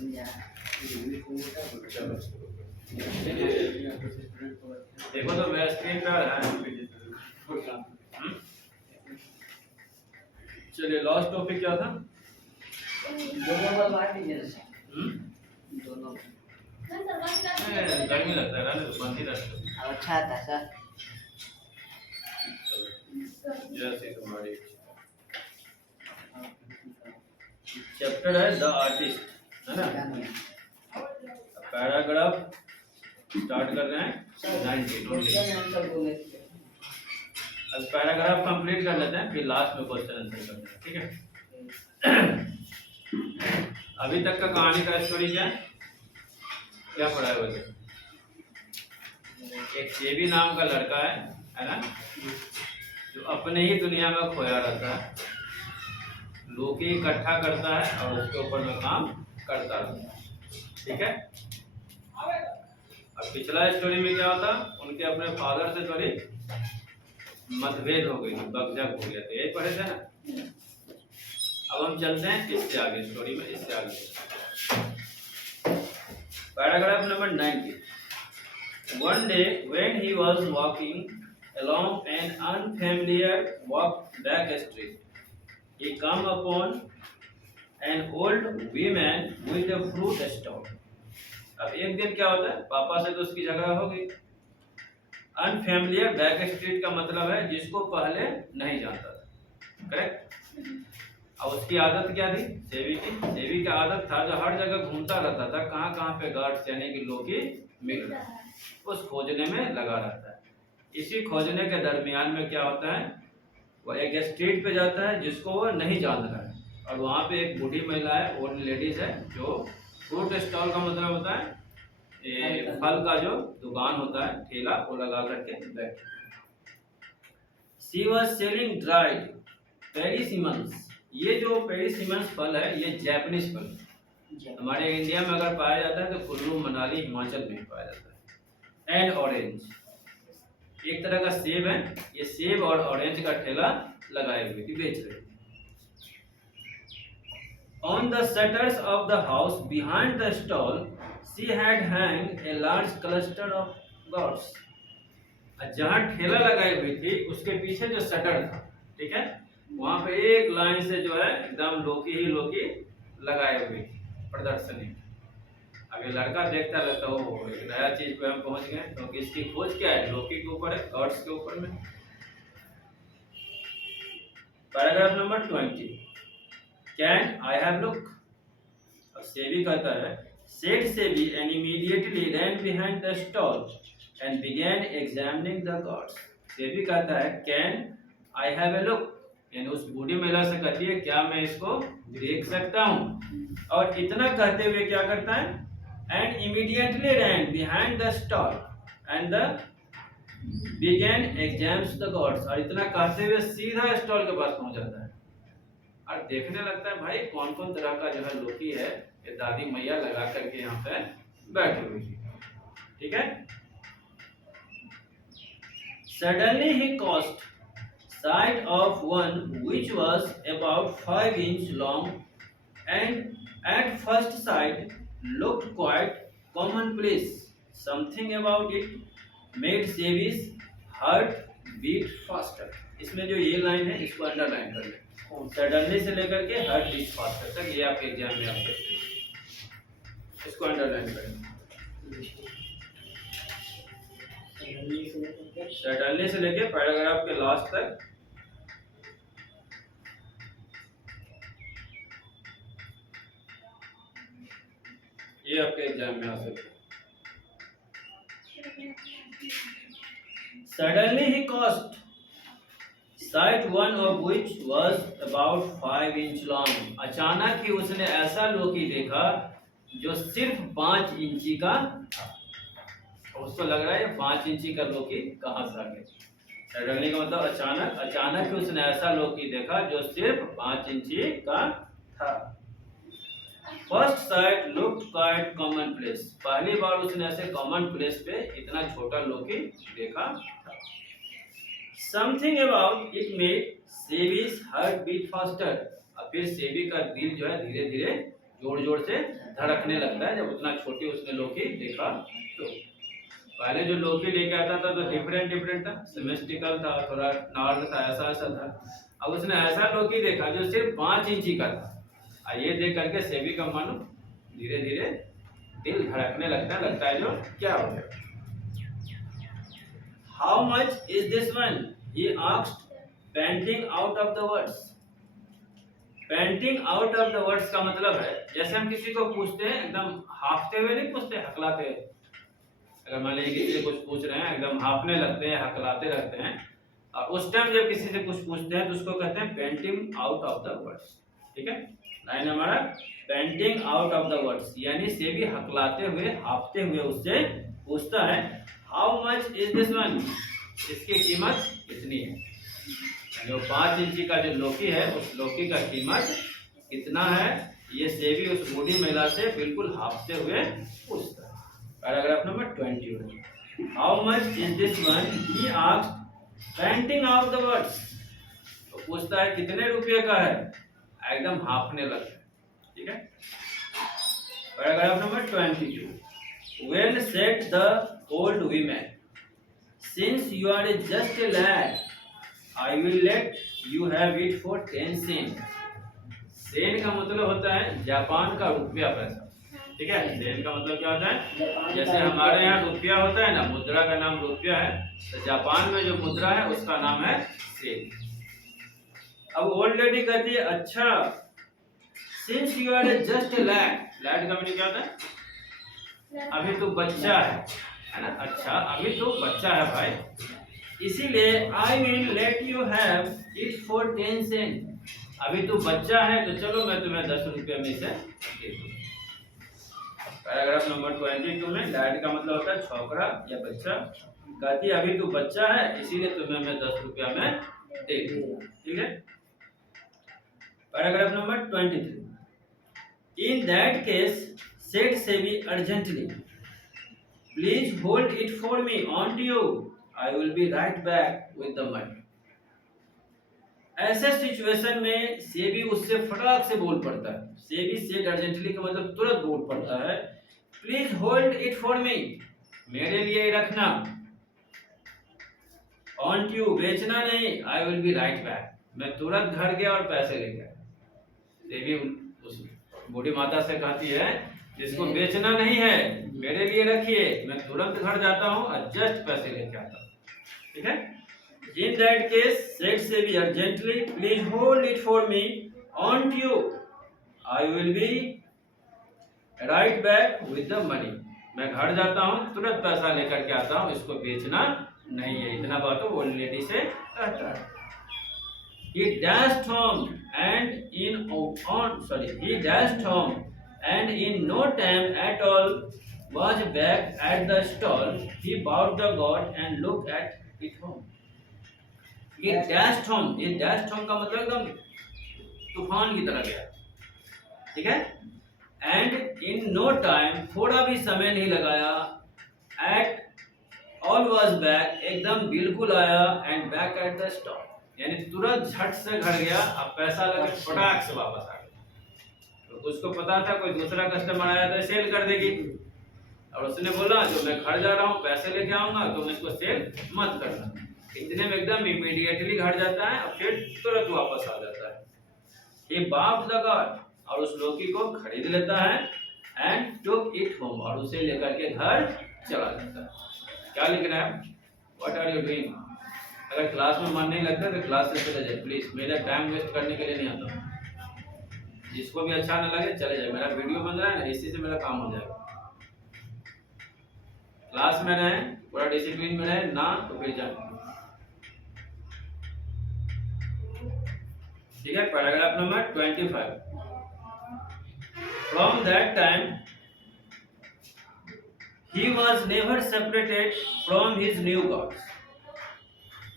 चलो देखो तो मेरा स्क्रीन पे आ रहा है। चलिए लास्ट टॉपिक क्या था? दोनों गर्मी लगता है ना, बंद ही रखते हो। अच्छा था सर। जैसे तुम्हारी चैप्टर है द आर्टिस्ट, है ना? पैराग्राफ स्टार्ट कर रहे हैं 19। अब पैराग्राफ कंप्लीट कर लेते हैं, फिर लास्ट में क्वेश्चन आंसर करते हैं, ठीक है? अभी तक का कहानी का स्टोरी क्या है, क्या पढ़ा है बोले? एक सेबी नाम का लड़का है ना, जो अपने ही दुनिया में खोया रहता है, लोग इकट्ठा करता है और उसके ऊपर में काम करता रहता है, ठीक है? अब पिछला स्टोरी में क्या होता, उनके अपने फादर से थोड़ी मतभेद हो गई, बकझक हो गया, तो यही पढ़े थे ना। अब हम चलते हैं इससे आगे स्टोरी में, इससे आगे paragraph number 90। One day when he was walking along an unfamiliar back street, he came upon an old woman with a fruit stall. अब एक दिन क्या होता है, पापा से तो उसकी झगड़ा हो गई। अनफैमिलियर बैक स्ट्रीट का मतलब है जिसको पहले नहीं जानता था, करेक्ट? और उसकी आदत क्या थी, सेवी की? सेवी का आदत था जो हर जगह घूमता रहता था, कहाँ कहाँ पे गार्ड्स यानी कि लोग मिल रहा है, उस खोजने में लगा रहता है। इसी खोजने के दरमियान में क्या होता है, वो एक स्ट्रीट पे जाता है जिसको वो नहीं जान रहा है, और वहाँ पे एक बूढ़ी महिला है, ओल्ड लेडीज है, जो फ्रूट स्टॉल का मतलब होता है ये फल का जो दुकान होता है, ठेला, वो लगा करके बैठे। She was selling dried persimmons. ये जो पेरिसिमन्स फल है ये जापानीज फल है। हमारे इंडिया में अगर पाया जाता है तो कुल्लू, मनाली, हिमाचल में पाया जाता है। एंड ऑरेंज, एक तरह का सेब है, ये सेब और ऑरेंज का ठेला लगाए हुए थी, बेच रहे थे। On the shutters of the house behind the stall, she had hung a large cluster of gourds. जहाँ ठेला लगाई हुई थी उसके पीछे जो शटर था, ठीक है, वहाँ पे एक लाइन से जो है एकदम लौकी ही लौकी लगाए हुई प्रदर्शनी। अब ये लड़का देखता रहता है, ओ एक नया चीज पे हम पहुंच गए, क्योंकि इसकी खोज क्या है, लौकी के ऊपर है, गॉड्स के ऊपर में। Paragraph number 20। Can I have look? अब सेवी कहता है, said सेवी and immediately ran behind the stall and began examining the gods. सेवी कहता है can I have a look, यानी उस बूढ़ी महिला से कहती है क्या मैं इसको देख सकता हूँ, और इतना कहते हुए क्या करता है, and immediately ran behind the stall and the began examines the gods, और इतना कहते हुए सीधा स्टॉल के पास पहुंच जाता है और देखने लगता है भाई कौन कौन तरह का जो है लौकी है, ये दादी मैया लगा करके यहाँ पे बैठी हुई है, ठीक है? Suddenly he caught sight of one which was about 5 inches long and at first sight looked quite commonplace. Something about it made Sevi's heart beat faster. इसमें जो ये लाइन है इसको अंडरलाइन कर लें, सडनली से लेकर के हार्ट बीट फास्टर तक, ये आपके एग्जाम में आपके इसको अंडरलाइन करें। सडनली से लेके पैराग्राफ के लास्ट तक ये आपके एग्जाम में आ सकते हैं। Suddenly he caught sight one of which was about 5 inch long. अचानक ही उसने ऐसा लौकी देखा जो सिर्फ 5 इंची का था। उसको लग रहा है 5 इंची का लौकी कहाँ से आ गया। सडनली का मतलब अचानक, अचानक ही उसने ऐसा लौकी देखा जो सिर्फ 5 इंची का था। First sight looked quite common place, पहली बार उसने ऐसे कॉमन प्लेस पे इतना छोटा लौकी देखा था। Something about it made Sevi's heart beat faster, और फिर सेवी का दिल जो है धीरे धीरे जोर जोर से धड़कने लगता है जब उतना छोटी उसने लौकी देखा तो। पहले जो लौकी लेके आता था तो डिफरेंट था, सिमेट्रिकल था, थोड़ा नॉर्मल था, ऐसा ऐसा था। अब उसने ऐसा लौकी देखा जो सिर्फ 5 इंची का था। और ये देख करके सेबी का मन धीरे धीरे दिल धड़कने लगता है जो क्या हो गया। How much is this one, he asked, painting out of the words. Painting out of the words का मतलब है जैसे हम किसी को पूछते हैं एकदम हाफते हुए नहीं पूछते, हकलाते हुए। अगर मान लीजिए किसी से कुछ पूछ रहे हैं एकदम हाफने लगते हैं, हकलाते रहते हैं, और उस टाइम जब किसी से कुछ पूछते हैं तो उसको कहते हैं painting out of the words. ठीक है, लाइन हमारा painting out of the words, यानी से भी हकलाते हुए हाफते हुए उससे पूछता है how much is this one, इसकी कीमत कितनी है। यानी वो 5 इंची का जो लौकी है उस लौकी का कीमत कितना है, ये सेबी उस बूढ़ी महिला से बिल्कुल हाफते हुए पूछता है। Paragraph number 21, how much is this one, he asked, painting out the words. तो पूछता है कितने रुपये का है, एकदम हाफने लगता है। ठीक है, paragraph number 22, Well said the old woman, since you are just a lad, I will let you have it for 10 cents. Sen का मतलब होता है जापान का रुपया पैसा। ठीक है, सेन का मतलब क्या होता है, जैसे हमारे यहाँ रुपया होता है ना, मुद्रा का नाम रुपया है, तो जापान में जो मुद्रा है उसका नाम है सेन। अब ओल्ड लेडी कहती है अच्छा, since you are just a lad, lad का मतलब क्या होता है, अभी तो बच्चा है ना, अच्छा अभी तो बच्चा है भाई, इसीलिए I will let you have it for 10 cent. अभी तो बच्चा है तो चलो मैं तुम्हें 10 रुपये में से दे दूँ। पैराग्राफ नंबर 22 में लैड का मतलब होता है छोकरा या बच्चा, कहती अभी तो बच्चा है इसीलिए तुम्हें मैं 10 रुपया में दे दूँ। ठीक है, paragraph number 23, in that case said Sebi urgently, please hold it for me on you, I will be right back with the money. ऐसे सिचुएशन में सेबी उससे फटाक से बोल पड़ता है। सेबी सेड अर्जेंटली का मतलब तुरंत बोल पड़ता है, please hold it for me, मेरे लिए रखना, ऑन यू बेचना नहीं, I will be right back, मैं तुरंत घर गया और पैसे लेके आया। सेबी उस बूढ़ी माता से कहती है इसको बेचना नहीं है, मेरे लिए रखिए, मैं तुरंत घर जाता हूँ और जस्ट पैसे लेके आता हूँ। ठीक है, in that case said Sebi urgently, please hold it for me on you, I will be right back with the money. मैं घर जाता हूँ तुरंत पैसा लेकर के आता हूँ, इसको बेचना नहीं है। इतना बात वो लेडी से कहता है। He dashed home and in no time at all was back at the stall. He bowed the god and looked at it home. He dashed home का मतलब एकदम तूफान की तरह गया। ठीक है, and in no time, थोड़ा भी समय नहीं लगाया, at all was back, एकदम बिल्कुल आया, and back at the stall, यानी तुरंत झट से घर गया, अब पैसा लगा फटाक से वापस आ गया। तो उसको पता था कोई दूसरा कस्टमर आया तो सेल कर देगी, और उसने बोला जो मैं घर जा रहा हूँ पैसे लेके आऊंगा तो मैं इसको सेल मत करना। इतने में एकदम इमीडिएटली घर जाता है और फिर तुरंत वापस आ जाता है। ये बाप लगा और उस लौकी को खरीद लेता है, एंड टुक इट होम, और उसे लेकर के घर चला जाता है। क्या लिख रहा है, व्हाट आर यू डूइंग। अगर क्लास में मन नहीं लगता तो क्लास से चले जाए प्लीज, मेरा टाइम वेस्ट करने के लिए नहीं आता। जिसको भी अच्छा न लगे चले जाए, मेरा वीडियो बन रहा है ना, इसी से मेरा काम हो जाएगा। क्लास में रहे, पूरा डिसिप्लिन में रहे ना, तो फिर जाए। ठीक है, paragraph number 25, from that time he was never separated from his new gods.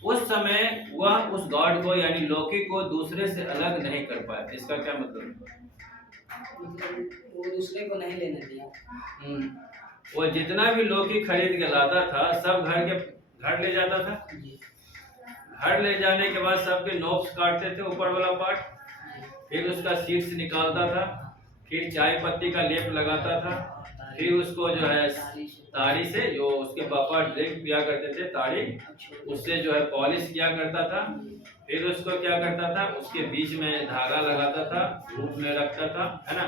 उस समय वह उस गॉड को यानी लौकी को दूसरे से अलग नहीं कर पाया। इसका क्या मतलब, वो दूसरे को नहीं लेने दिया। वो जितना भी लौकी खरीद के लाता था सब घर ले जाता था। घर ले जाने के बाद सबके नोब्स काटते थे, ऊपर वाला पार्ट, फिर उसका सीड्स निकालता था, फिर चाय पत्ती का लेप लगाता था, फिर उसको जो है ताड़ी से, जो उसके पापा ड्रिंक पिया करते थे ताड़ी, उससे जो है पॉलिश किया करता था। फिर उसको क्या करता था, उसके बीच में धागा लगाता था, धूप में रखता था, है ना,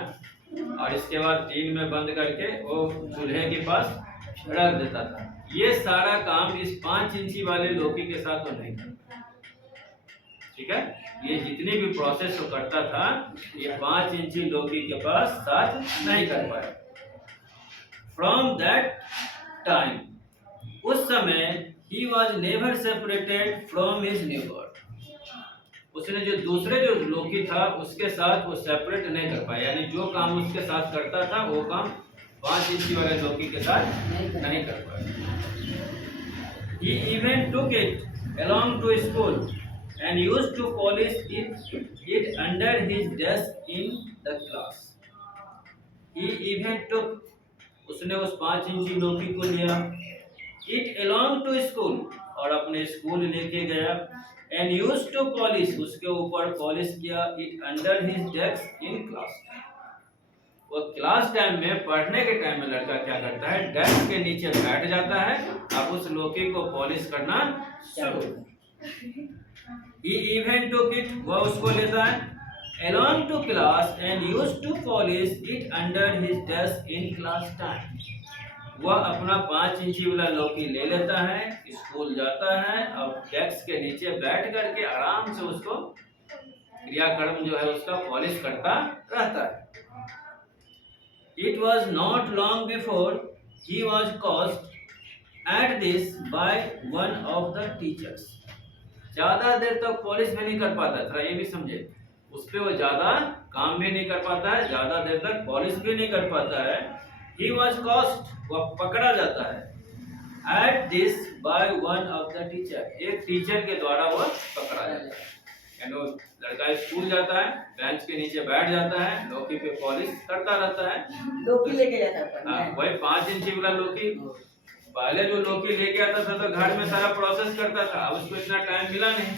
और इसके बाद टीन में बंद करके वो चूल्हे के पास रख देता था। ये सारा काम इस 5 इंची वाले लौकी के साथ वो नहीं करता, ठीक है। ये जितनी भी प्रोसेस वो करता था, ये 5 इंची लौकी के पास साथ नहीं कर पाया। फ्रॉम दैट टाइम, उस समय he was never separated from his new God, उसने जो दूसरे जो लौकी था उसके साथ वो सेपरेट नहीं कर पाया, यानी जो काम उसके साथ करता था वो काम 5 इंची वाले लौकी के साथ नहीं कर पाया। He even took it along to school and used to polish it under his desk in the class. He even took, उसने उस 5 इंची लौकी को लिया, it along to school, और अपने स्कूल लेके गया, and used to polish, उसके ऊपर पॉलिश किया, it under his desk in class. वो क्लास टाइम में, पढ़ने के टाइम में लड़का क्या करता है, डेस्क के नीचे बैठ जाता है, अब उस लौकी को पॉलिश करना शुरू। He even took it, वह उसको लेता है, along to class and used to polish it under his desk in class time. वह अपना 5 इंची वाला लौकी ले लेता है, स्कूल जाता है और डेस्क के नीचे बैठ करके आराम से उसको क्रियाक्रम जो है उसका पॉलिश करता रहता है। It was not long before he was caused at this by one of the teachers. ज्यादा देर तक पॉलिश भी नहीं कर पाता था, ये भी समझे, उस पे वो ज्यादा काम भी नहीं कर पाता है, ज्यादा देर तक पॉलिश भी नहीं कर पाता है। He was caused, वो पकड़ा जाता है, at this by one of the teacher, एक टीचर के द्वारा वो पकड़ा जाता है। लड़का स्कूल जाता है, बेंच के नीचे बैठ जाता है, लौकी पे पॉलिश करता रहता है, लौकी लेके जाता है। हाँ, वही 5 इंची वाला लौकी। पहले जो लौकी लेके आता था तो घर में सारा प्रोसेस करता था, अब उसको इतना टाइम मिला नहीं,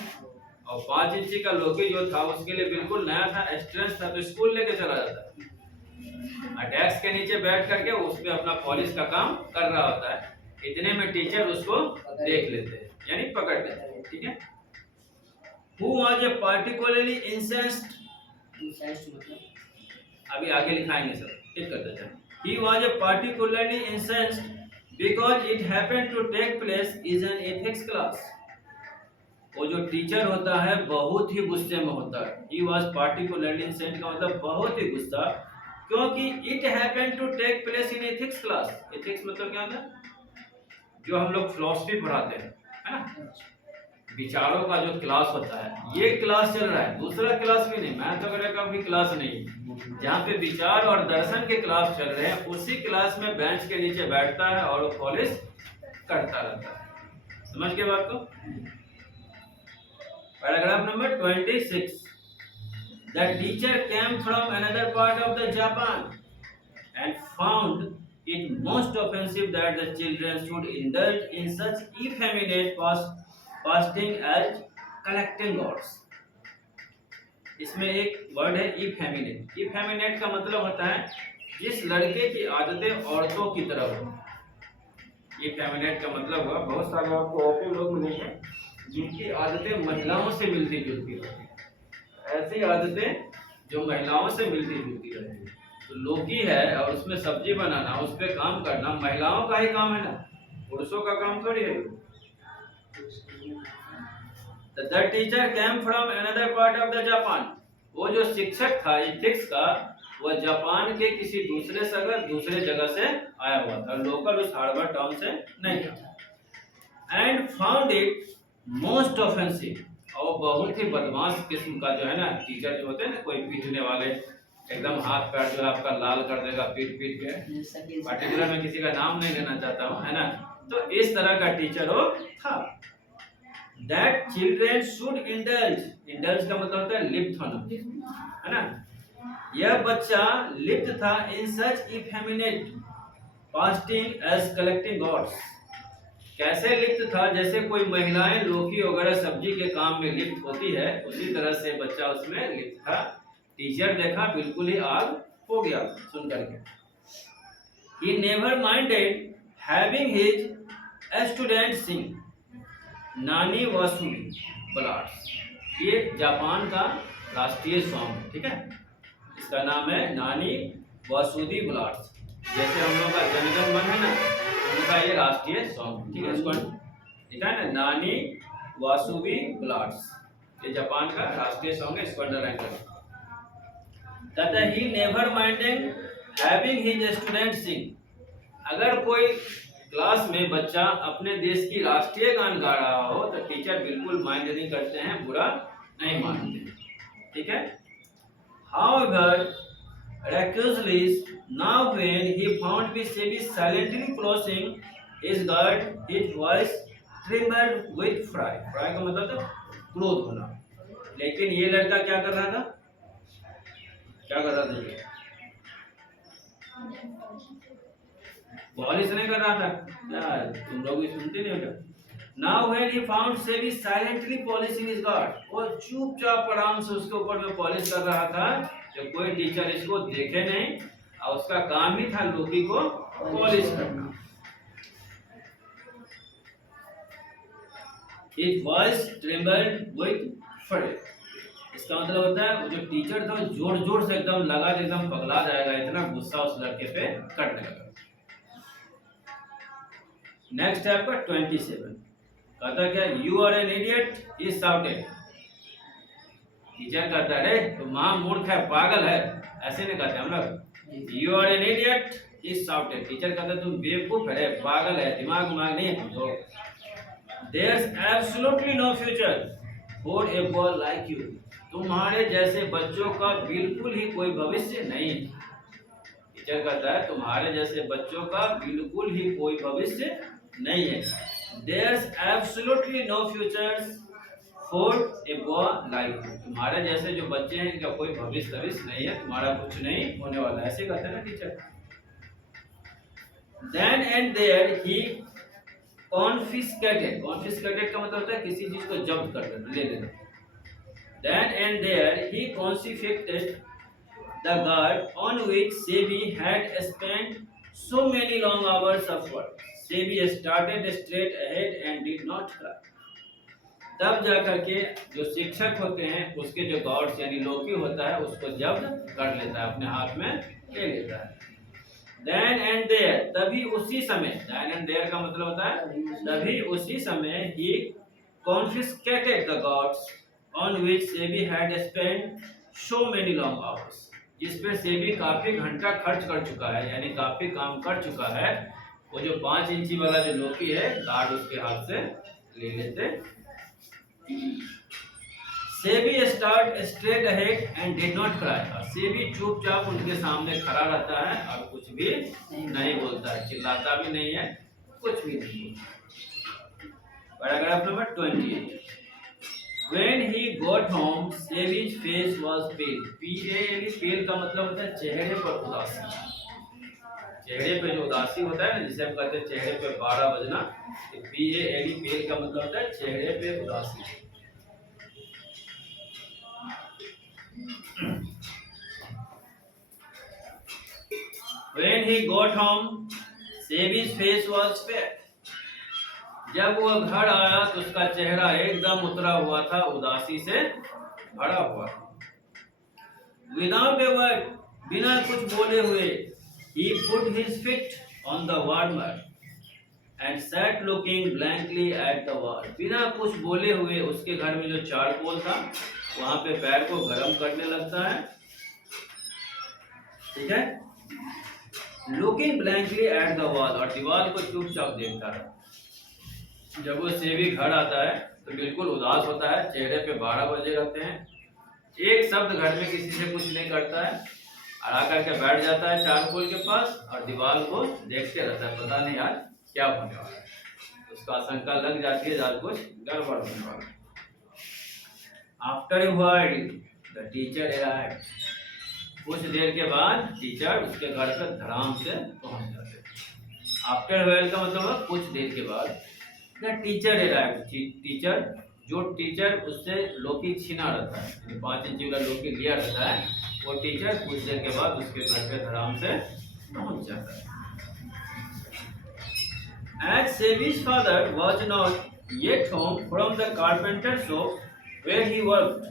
और 5 इंची का लौकी जो था उसके लिए बिल्कुल नया था, स्ट्रेंथ था, तो स्कूल लेके चला जाता है, डेस्क के नीचे बैठ करके उस पे अपना पॉलिश का काम कर रहा होता है। इतने में टीचर उसको देख लेते हैं, यानी पकड़ लेते हैं, ठीक है। Who was a particularly incensed, अभी आगे लिखाएंगे सब, ठीक कर देते हैं। He was a particularly incensed because it happened to take place is an ethics class. वो जो टीचर होता है बहुत ही गुस्से में होता है। He was particularly incensed का मतलब बहुत ही गुस्सा, क्योंकि it happened to take place in ethics class. Ethics मतलब क्या होता है, जो हम लोग फिलॉसफी पढ़ाते हैं, है ना, विचारों का जो क्लास होता है, ये क्लास चल रहा है, दूसरा क्लास भी नहीं, मैथ वगैरह का भी क्लास नहीं, जहाँ पे विचार और दर्शन के क्लास चल रहे हैं, उसी क्लास में बेंच के नीचे बैठता है और वो पॉलिश करता रहता है। समझ गए बात को? Paragraph number 26। The teacher came from another part of the Japan and found it most offensive that the children should indulge in such effeminate fasting as collecting gods. इसमें एक वर्ड है इफेमिनेट। इफेमिनेट का मतलब होता है जिस लड़के की आदतें औरतों की तरह हो। इफेमिनेट का मतलब हुआ, बहुत सारे आपको ऐसे लोग मिलेंगे जिनकी आदतें महिलाओं से मिलती जुलती रहती है, ऐसी आदतें जो महिलाओं से मिलती जुलती रहती है। तो लौकी है और उसमें सब्जी बनाना, उस पर काम करना महिलाओं का ही काम है ना, पुरुषों का काम थोड़ी है। The teacher came from another part of the Japan. वो जो शिक्षक था इथिक्स का, वो जापान के किसी दूसरे जगह से आया हुआ था, लोकल उस हार्वर्ड टाउन से नहीं था। And found it most offensive, और बहुत ही बदमाश किस्म का जो है ना टीचर जो होते हैं ना, कोई पीटने वाले, एकदम हाथ पैर जो है आपका लाल कर देगा पीट के, पर्टिकुलर में किसी का नाम नहीं लेना चाहता हूँ, है ना, तो इस तरह का टीचर वो था। That children should indulge, indulge का मतलब होता है लिप्त होना, है ना, यह बच्चा लिप्त था in such effeminate fasting as collecting gods। कैसे लिप्त था, जैसे कोई महिलाएं लौकी वगैरह सब्जी के काम में लिप्त होती है, उसी तरह से बच्चा उसमें लिप्त था। टीचर देखा बिल्कुल ही आग हो गया सुन करके। He never minded having his students sing नानी वासुदी बलाड्स। ये जापान का राष्ट्रीय सॉन्ग है, ठीक है। इसका नाम है नानी वासुदी बलाड्स। जैसे हम लोग का जनगण मन है ना, उनका ये राष्ट्रीय सॉन्ग, ठीक है। इसको लिखा है ना, नानी वासुदी बलाड्स, ये जापान का राष्ट्रीय सॉन्ग है। इसको अंडरलाइन करें। कहता है he never minding having his student sing. अगर कोई क्लास में बच्चा अपने देश की राष्ट्रीय गान गा रहा हो तो टीचर बिल्कुल माइंड नहीं करते हैं, बुरा नहीं मानते, ठीक है। However, recklessly, now when he found Sebi silently closing his guard, his voice trembled with fright. Fright का मतलब था क्रोध होना। लेकिन ये लड़का क्या कर रहा था? क्या कर रहा था ये? पॉलिश नहीं कर रहा था यार, तुम लोग भी सुनते नहीं हो क्या? Now when he found Sebi silently polishing his guard, वो चुपचाप आराम से उसके ऊपर में पॉलिश कर रहा था कि कोई टीचर इसको देखे नहीं, और उसका काम ही था लोकी को पॉलिश करना। His voice trembled with fear. इसका मतलब होता है वो जो टीचर था जोर जोर से एकदम लगा, एकदम पगला जाएगा, इतना गुस्सा उस लड़के पे करने लगा। नेक्स्ट है आपका 27। कहता क्या? You are an idiot is shouted. Teacher कहता है रे तो मां मूर्ख है, पागल है, ऐसे नहीं कहते हम लोग। You are an idiot is shouted. Teacher कहता है तुम बेवकूफ है, पागल है, दिमाग नहीं है तुमको। There is absolutely no future for a boy like you. तुम्हारे जैसे बच्चों का बिल्कुल ही कोई भविष्य नहीं। टीचर कहता है तुम्हारे जैसे बच्चों का बिल्कुल ही कोई भविष्य नहीं है। There's absolutely no future for a boy like you. तुम्हारे जैसे जो बच्चे हैं इनका कोई भविष्य नहीं है, तुम्हारा कुछ नहीं होने वाला, ऐसे कहते हैं ना teacher. Then and there he confiscated का मतलब होता है किसी चीज को जब्त कर लेना, ले लेना। Then and there he confiscated the guard on which Sebi had spent so many long hours of work. Sebi started straight ahead and did not cry. तब जाकर के जो शिक्षक होते हैं उसके जो गॉड्स यानी लोकी होता है उसको जब्त कर लेता है, अपने हाथ में ले लेता है। Then and there, तभी उसी समय, then and there का मतलब होता है तभी उसी समय he confiscated the gods on which Sebi had spent so many long hours. जिस पे सेबी काफी घंटा खर्च कर चुका है, यानी काफी काम कर चुका है। वो जो 5 इंची वाला जो लोकी है गार्ड उसके हाथ से ले लेते। SEBI start straight ahead and did not cry. SEBI चुपचाप उनके सामने खड़ा रहता है और कुछ भी नहीं बोलता है, चिल्लाता भी नहीं है, कुछ भी नहीं बोलता। Paragraph number 28। When he got home, Sebi's face was pale. pale का मतलब होता है चेहरे पर उदासी। चेहरे पे जो उदासी होता है ना, जिसे हम कहते हैं चेहरे पे 12 बजना, तो pale का मतलब होता है चेहरे पे उदासी। When he got home, Sebi's face was pale. जब वो घर आया तो उसका चेहरा एकदम उतरा हुआ था, उदासी से भरा हुआ। Without a word, बिना कुछ बोले हुए, he put his feet on the warmer and sat looking blankly at the wall. बिना कुछ बोले हुए उसके घर में जो चारकोल था वहां पे पैर को गर्म करने लगता है, ठीक है। Looking blankly at the wall, और दीवार को चुपचाप देखता है। जब वो सेबी घर आता है तो बिल्कुल उदास होता है, चेहरे पे 12 बजे रहते हैं, एक शब्द घर में किसी से कुछ नहीं करता है, और आकर के बैठ जाता है चारकोल के पास और दीवार को देखते रहता है, पता नहीं आज क्या होने वाला है। उसको आशंका लग जाती है आज कुछ गड़बड़ होने वाला है। After a while the teacher arrived. कुछ देर के बाद टीचर उसके घर पे धड़ाम से पहुंच जाते हैं। आफ्टर व्हाइल का मतलब है कुछ देर के बाद। द टीचर अराइव्ड, टीचर जो टीचर उससे लोकी छीना रहता है, 5 इंची वाला लोकी लिया रहता है, वो टीचर कुछ देर के बाद उसके घर पे आराम से पहुंच जाता है। As Sevi's father was not yet home from the carpenter shop where he worked,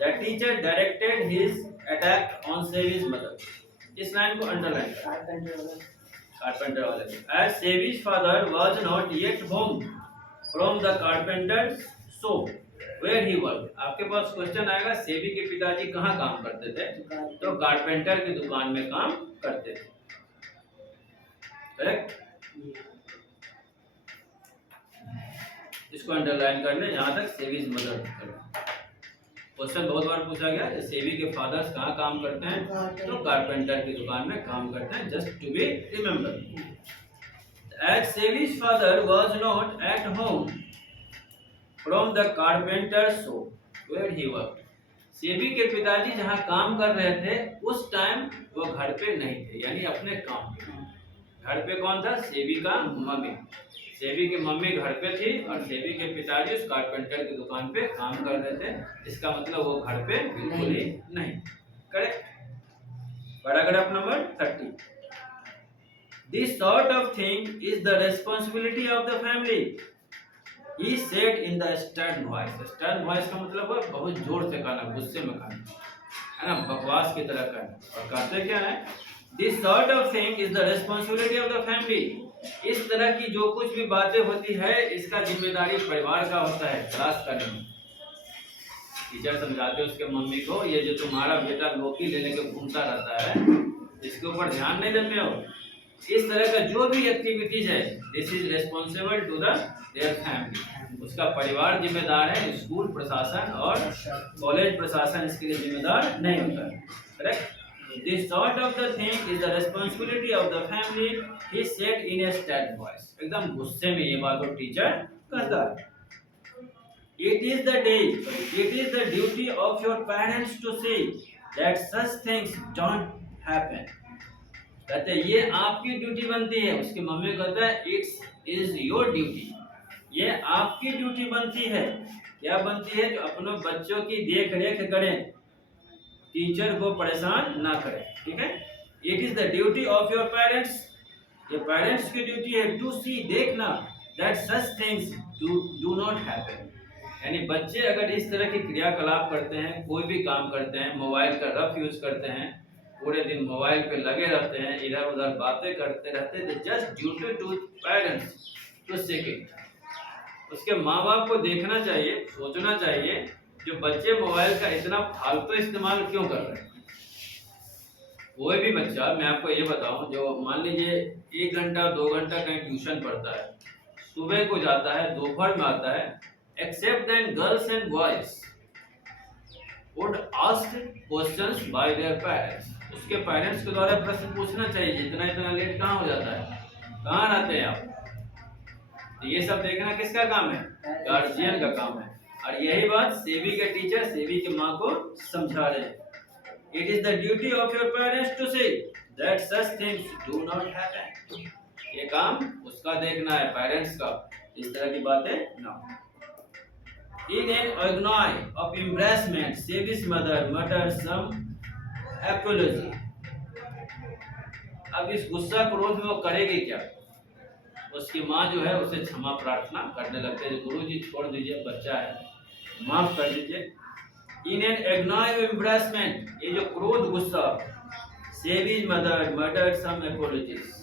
the teacher directed his attack on Sevi's mother. इस लाइन को अंडरलाइन करें, कारपेंटर वाले। As Sevi's father was not yet home from the carpenter shop where he worked. आपके पास question आएगा सेवी के पिताजी कहाँ काम करते थे, तो कारपेंटर की दुकान में काम करते थे, करेक्ट। इसको अंडरलाइन कर ले जहां तक सेवीज मदर कर। क्वेश्चन बहुत बार पूछा गया कि सेवी के फादर्स कहाँ काम करते हैं, तो कारपेंटर की दुकान में काम करते हैं, just to be remember. As Sevi's father was not at home from the carpenter shop where he worked. सेवी के पिताजी जहाँ काम कर रहे थे उस टाइम वो घर पे नहीं थे, यानी अपने काम पे। घर पे कौन था, सेवी का मम्मी। सेवी की मम्मी घर पे थी और सेवी के पिताजी उस कारपेंटर की दुकान पे काम कर रहे थे, इसका मतलब वो घर पे बिल्कुल ही नहीं, correct. Paragraph number 30। This sort of thing is the responsibility of the family, he said in the stern voice. Stern voice का मतलब है बहुत जोर से कहना, गुस्से में कहना, है ना, बकवास की तरह कहना। और कहते क्या है, This sort of thing is the responsibility of the family. इस तरह की जो कुछ भी बातें होती है इसका जिम्मेदारी परिवार का होता है, क्लास करने में। टीचर समझाते उसके मम्मी को, ये जो तुम्हारा बेटा लौकी लेने के घूमता रहता है इसके ऊपर ध्यान नहीं देते हो। इस तरह का जो भी एक्टिविटीज है, this is responsible to the their family, उसका परिवार जिम्मेदार है, स्कूल प्रशासन और कॉलेज प्रशासन इसके लिए जिम्मेदार नहीं होता है, correct. This sort of the thing is the responsibility of the family, he said in a stern voice. एकदम गुस्से में ये बात वो टीचर कहता है। It is the duty of your parents to say that such things don't happen. कहते हैं ये आपकी ड्यूटी बनती है, उसकी मम्मी कहता है इट्स इज योर ड्यूटी, ये आपकी ड्यूटी बनती है। क्या बनती है, कि अपने बच्चों की देख रेख करें, टीचर को परेशान ना करें, ठीक है। It is the duty of your parents, ये पेरेंट्स की ड्यूटी है, टू सी, देखना, that such things do not happen. यानी बच्चे अगर इस तरह की क्रियाकलाप करते हैं, कोई भी काम करते हैं, मोबाइल का रफ यूज करते हैं, पूरे दिन मोबाइल पे लगे रहते हैं, इधर उधर बातें करते रहते हैं, just duty to parents to check it. उसके माँ बाप को देखना चाहिए, सोचना चाहिए जो बच्चे मोबाइल का इतना फालतू इस्तेमाल क्यों कर रहे हैं। कोई भी बच्चा, मैं आपको ये बताऊं, जो मान लीजिए 1 घंटा 2 घंटा कहीं ट्यूशन पढ़ता है, सुबह को जाता है, दोपहर में आता है, except then girls and boys would ask questions by their parents. उसके पेरेंट्स के द्वारा प्रश्न पूछना चाहिए, इतना लेट कहाँ हो जाता है, कहाँ रहते हैं आप। तो ये सब देखना किसका काम है, गार्जियन का काम है। और यही बात सेवी के टीचर सेवी की माँ को समझा रहे हैं। It is the duty of your parents to see that such things do not happen. ये काम उसका देखना है, पेरेंट्स का, इस तरह की बातें ना। In an agony of embarrassment, Sevi's mother muttered some apology. अब इस गुस्सा क्रोध में वो करेगी क्या, उसकी माँ जो है उसे क्षमा प्रार्थना करने लगते हैं, गुरुजी छोड़ दीजिए, बच्चा है, माफ कर दीजिए। In an agony of embarrassment, ये जो क्रोध गुस्सा, Sevi's mother muttered some apologies.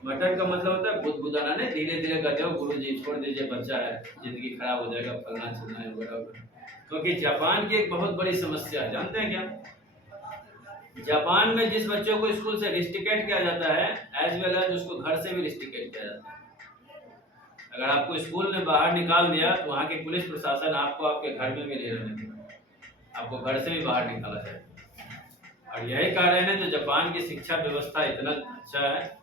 मटर का मतलब होता है बुदबुदाना, नहीं, धीरे धीरे कहते हो गुरुजी छोड़ दीजिए, बच्चा है, जिंदगी खराब हो जाएगा, फलना चलना है वगैरह। क्योंकि जापान की एक बहुत बड़ी समस्या है, जानते हैं क्या, जापान में जिस बच्चों को स्कूल से रिस्ट्रिकेट किया जाता है, एज वेल एज उसको घर से भी रिस्ट्रिकेट किया जाता है। अगर आपको स्कूल ने बाहर निकाल दिया तो वहाँ की पुलिस प्रशासन आपको आपके घर में भी नहीं रहने देगा, आपको घर से भी बाहर निकाला जाएगा। और यही कारण है जो जापान की शिक्षा व्यवस्था इतना अच्छा है,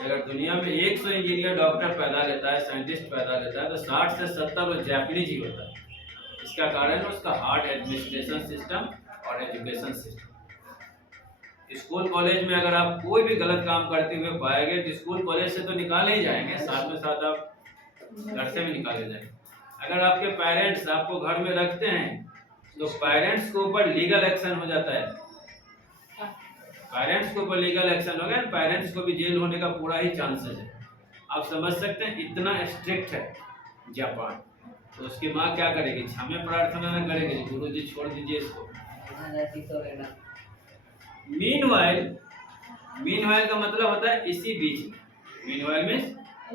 अगर दुनिया में 100 इंजीनियर डॉक्टर पैदा लेता है, साइंटिस्ट पैदा लेता है, तो 60 से 70 वो जापानीज ही होता है। इसका कारण है उसका हार्ड एडमिनिस्ट्रेशन सिस्टम और एजुकेशन सिस्टम। स्कूल कॉलेज में अगर आप कोई भी गलत काम करते हुए पाए गए तो स्कूल कॉलेज से तो निकाले ही जाएंगे, साथ में साथ आप घर से भी निकाले जाएंगे। अगर आपके पेरेंट्स आपको घर में रखते हैं, तो पेरेंट्स के ऊपर लीगल एक्शन हो जाता है। पेरेंट्स के ऊपर लीगल एक्शन हो गया, पेरेंट्स को भी जेल होने का पूरा ही चांसेस है। आप समझ सकते हैं इतना स्ट्रिक्ट है जापान। तो उसकी माँ क्या करेगी, क्षमा प्रार्थना न करेगी, गुरुजी छोड़ दीजिए इसको। मीनवाइल का मतलब होता है इसी बीच में। मीनवाइल मीन्स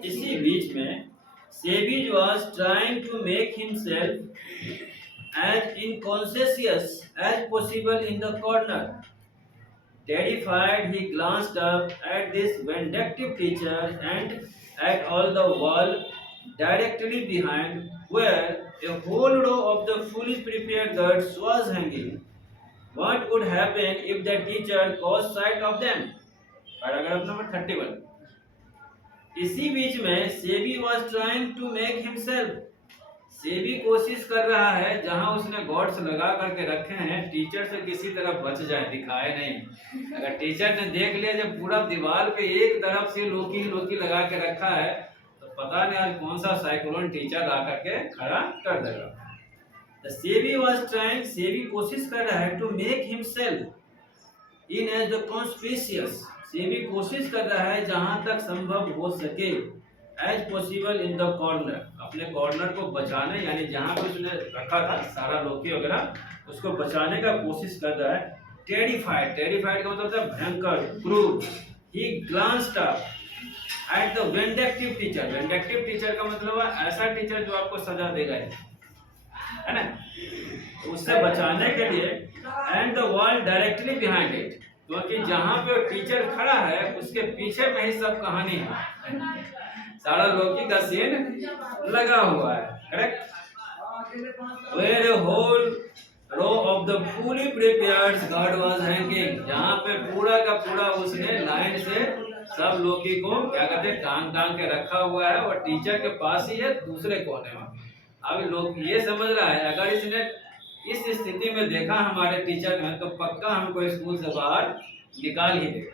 इसी बीच में सेविज was trying to make himself as inconscious as possible in the corner. Terrified, he glanced up at this vindictive teacher and at all the wall directly behind, where a whole row of the fully prepared guards was hanging. What would happen if the teacher caught sight of them? Paragraph number 31. इसी बीच में SEBI was trying to make himself. SEBI कोशिश कर रहा है जहां उसने God's लगा करके रखे हैं टीचर से किसी तरह बच जाए, दिखाए नहीं। अगर टीचर ने देख लिया जब पूरा दीवार पे एक तरफ से लोकी लोकी लगा के रखा है तो पता नहीं आज कौन सा साइक्लोन टीचर ला करके खड़ा कर देगा। The SEBI was trying, SEBI कोशिश कर रहा है to make himself in as the conspicuous, SEBI कोशिश कर रहा है जहां तक संभव हो सके as possible in the corner, अपने कॉर्नर को बचाने, यानी जहां पे उसने रखा था सारा लोकी वगैरह उसको बचाने का कोशिश कर रहा है। टेरिफाइड, टेरिफाइड का मतलब है भयंकर, क्रूर। He glanced up at the vindictive teacher, vindictive teacher का मतलब है ऐसा टीचर जो आपको सजा देगा, है ना, उससे बचाने के लिए। And the wall directly behind it, क्योंकि जहां पे टीचर खड़ा है उसके पीछे में ही सब कहानी है, सारा लोकी का सीन लगा हुआ है, correct. Where a whole row of the fully prepared guard was hanging, जहाँ पे पूरा का पूरा उसने लाइन से सब लोकी को क्या कहते हैं टांग टांग के रखा हुआ है और टीचर के पास ही है दूसरे कोने में। अब लोग ये समझ रहा है अगर इसने इस स्थिति में देखा हमारे टीचर में तो पक्का हमको स्कूल से बाहर निकाल ही देगा।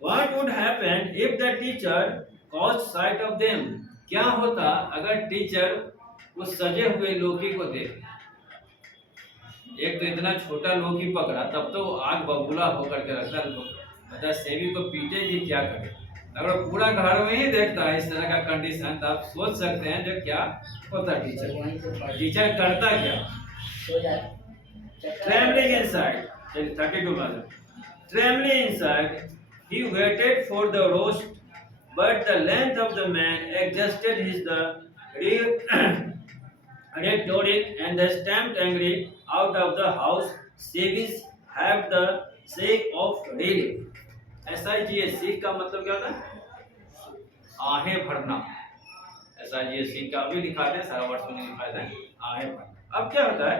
What would happen if the teacher caught sight of them? क्या होता अगर टीचर उस सजे हुए लोकी को देखे? एक तो इतना छोटा लोकी पकड़ा, तब तो आग बबूला होकर के रखता है, बता सेवी को पीटेगी क्या करे। अगर पूरा घर में ही देखता है इस तरह का कंडीशन तो आप सोच सकते हैं जो क्या होता टीचर। टीचर करता क्या? Trembling inside, 32 वाला। Trembling inside, he waited for the roast, but the length of the man exhausted his rhetoric and the stamped angry out of the house. Sevis have the sake of relief. SIGSC का मतलब क्या होता है? आहें भरना। SIGSC का भी लिखा है, सारा वर्ड में लिखा है आहें भरना। अब क्या होता है?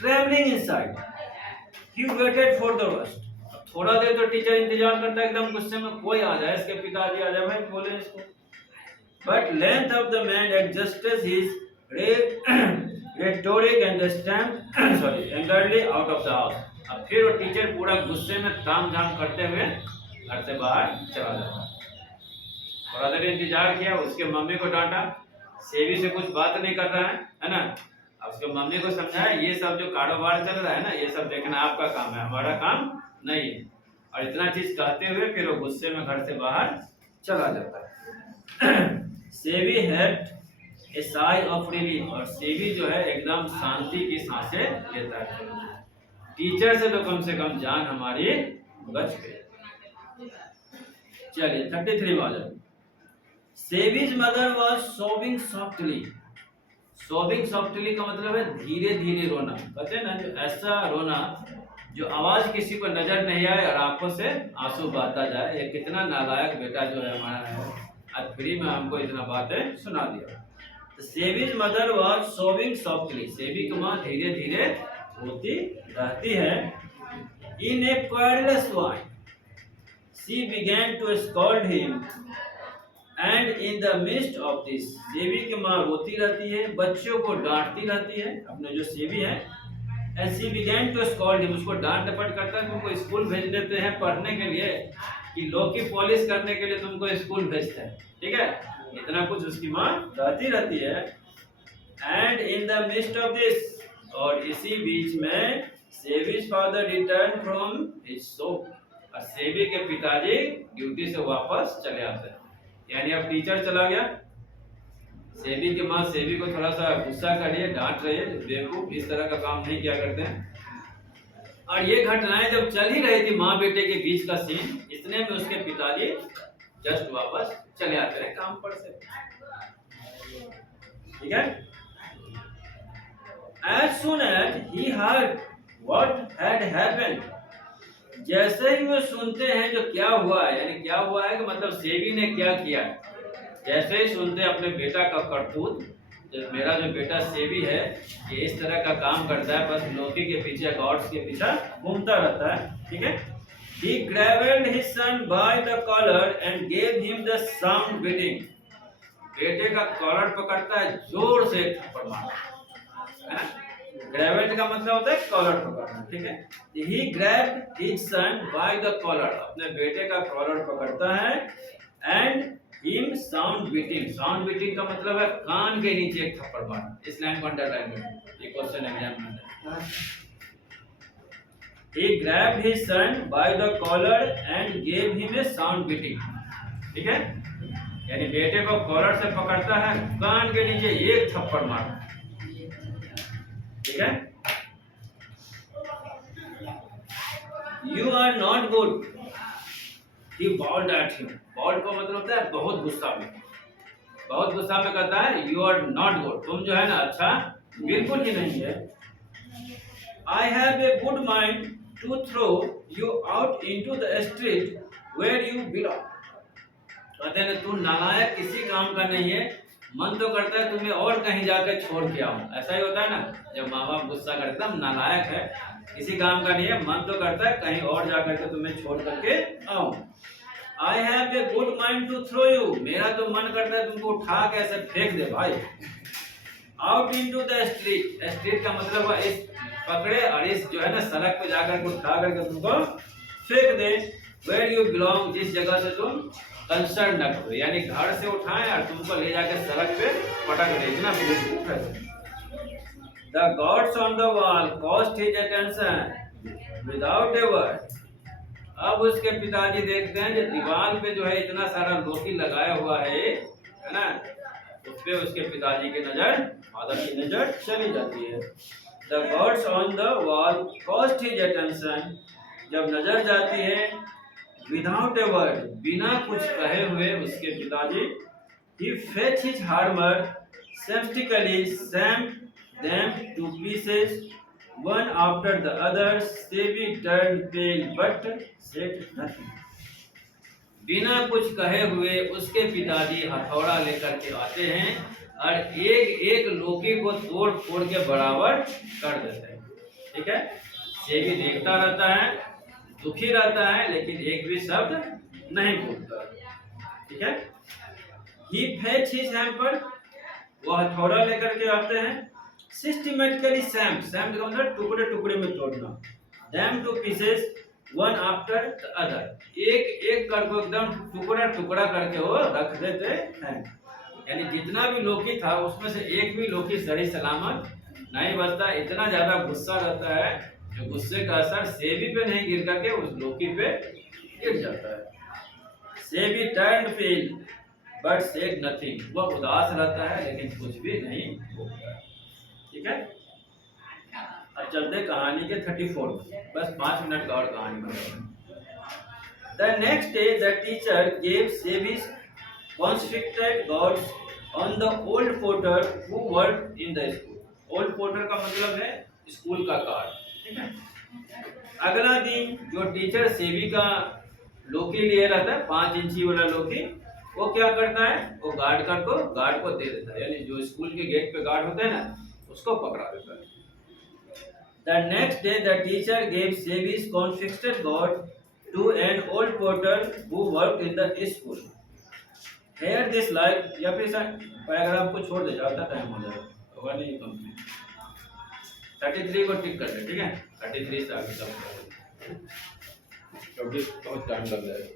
Trembling inside, he waited for the roast. थोड़ा देर तो टीचर इंतजार करता है एकदम गुस्से में कोई आ जाए, इसके पिताजी आ जाए, भाई बोले इसको। But length of the man adjusted his rhetoric and the stamp angrily out of the house. अब फिर वो टीचर पूरा गुस्से में ताम झाम करते हुए घर से बाहर चला जाता है। थोड़ा देर इंतजार किया, उसके मम्मी को डांटा, सेवी से कुछ बात नहीं कर रहा है ना। अब उसके मम्मी को समझाया ये सब जो कारोबार चल रहा है ना ये सब देखना आपका काम है, हमारा काम नहीं है। और इतना चीज कहते हुए फिर वो गुस्से में घर से बाहर चला जाता है। सेवी had a sigh of relief, और सेवी जो है एकदम शांति की सांसें लेता है। टीचर से तो कम से कम जान हमारी बच गई। चलिए 33 वाला। Sevi's mother was sobbing softly. Sobbing softly का मतलब है धीरे धीरे रोना, कहते हैं ना जो ऐसा रोना जो आवाज किसी को नजर नहीं आए और आंखों से आंसू बहता जाए। ये कितना नालायक बेटा जो है हमारा है, आज फ्री में हमको इतना बातें सुना दिया। सेवीज मदर वाज सोबिंग सॉफ्टली, सेवी की माँ धीरे धीरे रोती रहती है। इन ए querulous voice she began to scold him, and in the midst of this, सेवी की माँ रोती रहती है, बच्चों को डांटती रहती है, अपने जो सेवी है। And she began to scold him, उसको डांट डपट करता है, तुमको स्कूल भेज देते हैं पढ़ने के लिए कि लोकी पॉलिश करने के लिए तुमको स्कूल भेजते हैं, ठीक है, इतना कुछ उसकी माँ कहती रहती है। And in the mist of this, और इसी बीच में Sebi's father return from his shop, और सेबी के पिताजी ड्यूटी से वापस चले आते हैं। यानी अब टीचर चला गया, सेबी की माँ सेबी को थोड़ा सा गुस्सा कर रही है, डांट रही है, बेवकूफ, इस तरह का काम नहीं किया करते हैं। और ये घटनाएं जब चल ही रही थी माँ बेटे के बीच का सीन, इतने में उसके पिताजी जस्ट वापस चले आते हैं काम पर से। ठीक है। As soon as he heard what had happened, जैसे ही वो सुनते हैं जो क्या हुआ है, यानी क्या हुआ है कि मतलब सेबी ने क्या किया, जैसे ही सुनते हैं अपने बेटा का करतूत, जब मेरा जो बेटा सेबी है ये इस तरह का काम करता है, बस लोकी के पीछे, गॉड्स के पीछे घूमता रहता है। ठीक है। He grabbed his son by the collar and gave him the sound beating. बेटे का कॉलर पकड़ता है, जोर से एक थप्पड़ मारता है। ग्रैब्ड का मतलब होता है कॉलर पकड़ना। ठीक है। He grabbed his son by the collar, अपने बेटे का कॉलर पकड़ता है, and him sound beating, sound beating का मतलब है कान के नीचे एक थप्पड़ मारना। इस लाइन को अंडरलाइन करें, ये क्वेश्चन एग्जाम में आता है। He grabbed his son by the collar and gave him a sound beating. ठीक है। यानी बेटे को कॉलर से पकड़ता है, कान के नीचे एक थप्पड़ मारना। ठीक है। You are not good. He bawled at him. Bawled को मतलब होता है बहुत गुस्सा में, बहुत गुस्सा में कहता है You are not good. तुम जो है ना अच्छा बिल्कुल ही नहीं है। I have a good mind to throw you out into the street where you belong. कहते हैं तू नालायक किसी काम का नहीं है, मन तो करता है तुम्हें और कहीं जाकर छोड़ के आऊं। ऐसा ही होता है ना, जब माँ बाप गुस्सा करते हैं, नालायक है, किसी काम का नहीं है, मन तो करता है कहीं और जाकर के तुम्हें छोड़ करके आऊं। I have a good mind to throw you. मेरा तो मन करता है तुमको उठा के ऐसे फेंक दे भाई। Out into the street. Street का मतलब है इस पकड़े और इस जो है ना सड़क पे जाकर के उठा करके तुमको फेंक दे। Where you belong, जिस जगह से तुम कंसर्न न करो, यानी घर से उठाएं और तुमको ले जाकर सड़क पे पटक दे, इतना बेवकूफ है। The gods on the wall caught his attention without a word. अब उसके पिताजी देखते हैं कि दीवार पे जो है इतना सारा लोकी लगाया हुआ है ना, उस पे उसके पिताजी की नजर, फादर की नजर चली जाती है। The gods on the wall caught his attention, जब नजर जाती है without a word, बिना कुछ कहे हुए उसके पिताजी, he fetched his hammer, savagely stamped them to pieces, one after the other. Sebi turned pale but said nothing. बिना कुछ कहे हुए उसके पिताजी हथौड़ा लेकर के आते हैं और एक एक लोकी को तोड़ फोड़ के बराबर कर देते हैं। ठीक है। सेबी देखता रहता है, दुखी रहता है, लेकिन एक भी शब्द नहीं बोलता। ठीक है। He fetched his hammer, वो हथौड़ा लेकर के आते हैं। Systematically stamped, stamped का मतलब टुकड़े टुकड़े में तोड़ना। Them to pieces, one after the other, एक एक करके एकदम टुकड़ा टुकड़ा करके वो रख देते हैं। यानी जितना भी लोकी था उसमें से एक भी लोकी सही सलामत नहीं बचता। इतना ज्यादा गुस्सा रहता है जो गुस्से का असर सेबी पे नहीं गिर करके उस लोकी पे गिर जाता है। सेबी turned pale but said nothing, वह उदास रहता है लेकिन कुछ भी नहीं बोलता। ठीक है। अब चलते कहानी के 34, बस 5 मिनट का और कहानी बताओ। The next day the teacher gave Sebi's conscripted gods on the old porter who worked in the school. Old porter का मतलब है स्कूल का गार्ड। ठीक है। अगला दिन जो टीचर सेबी का लोकी लिए रहता है, 5 इंची वाला लोकी, वो क्या करता है, वो गार्ड को दे देता है, यानी जो स्कूल के गेट पे गार्ड होते हैं ना उसको पकड़ा देता है। The next day the teacher gave Sebi's confiscated god to an old porter who worked in the school. Here this life, या फिर पैराग्राफ को छोड़ दे, ज़्यादा टाइम हो जाएगा, होगा नहीं कंप्लीट। 33 को टिक कर दे। ठीक है। 33 से आगे सब क्योंकि बहुत टाइम लग जाएगा।